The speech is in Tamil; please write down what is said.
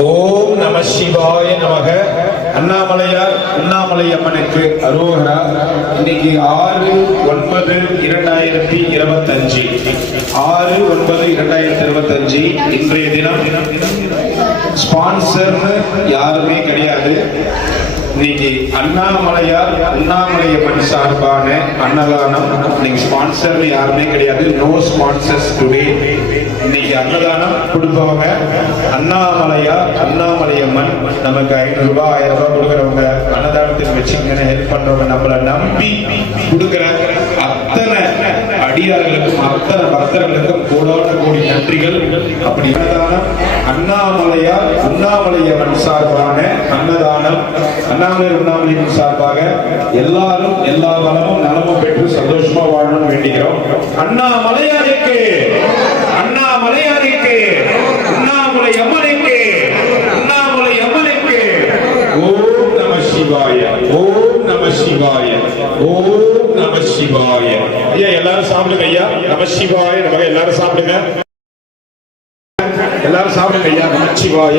ஓம் நம சிவாய நமக. அண்ணாமலையார் உண்ணாமலை அம்மனுக்கு அரோகரா. இன்னைக்கு 6/9/2025 6/9/2025 இன்றைய தினம் ஸ்பான்சர் யாருமே கிடையாது. இன்னைக்கு அண்ணாமலையார் உண்ணாமலை அம்மன் சார்பான அன்னதானம். இன்னைக்கு ஸ்பான்சர் யாருமே கிடையாது. No sponsors today. இன்னைக்கு அன்னதானம் கொடுப்பவங்க அண்ணாமலையார் உண்ணாமலை அம்மன். நமக்கு 500 ரூபாய் 1000 ரூபாய் கொடுக்குறவங்க, அன்னதானத்துக்கு வச்சுக்கன்னு ஹெல்ப் பண்றவங்க, நம்மளை நம்பி கொடுக்குற அத்தனை அடியார்களுக்கும் அத்தனை பக்தர்களுக்கும் கோடான கோடி நன்றிகள். அப்படி அன்னதானம் அண்ணாமலையார் உண்ணாமலை அம்மன் சார்பான அன்னதானம். அண்ணாமலை உண்ணாமலை சார்பாக எல்லாரும் எல்லா வளமும் நலமும் பெற்று சந்தோஷமா வாழணும்னு வேண்டிக்கிறோம். அண்ணாமலையாருக்கு, அண்ணாமலையாருக்கு, உண்ணாமலை அம்மனுக்கு, உண்ணாமலை அம்மனுக்கு. ஓம் நம சிவாய, ஓம் நம சிவாய, ஓம் நம சிவாய. ஐயா எல்லாரும் சாப்பிடுங்க. ஐயா நம சிவாய நமக்கு. எல்லாரும் சாப்பிடுங்க, எல்லாரும் சாப்பிடுங்க. ஐயா நம சிவாய.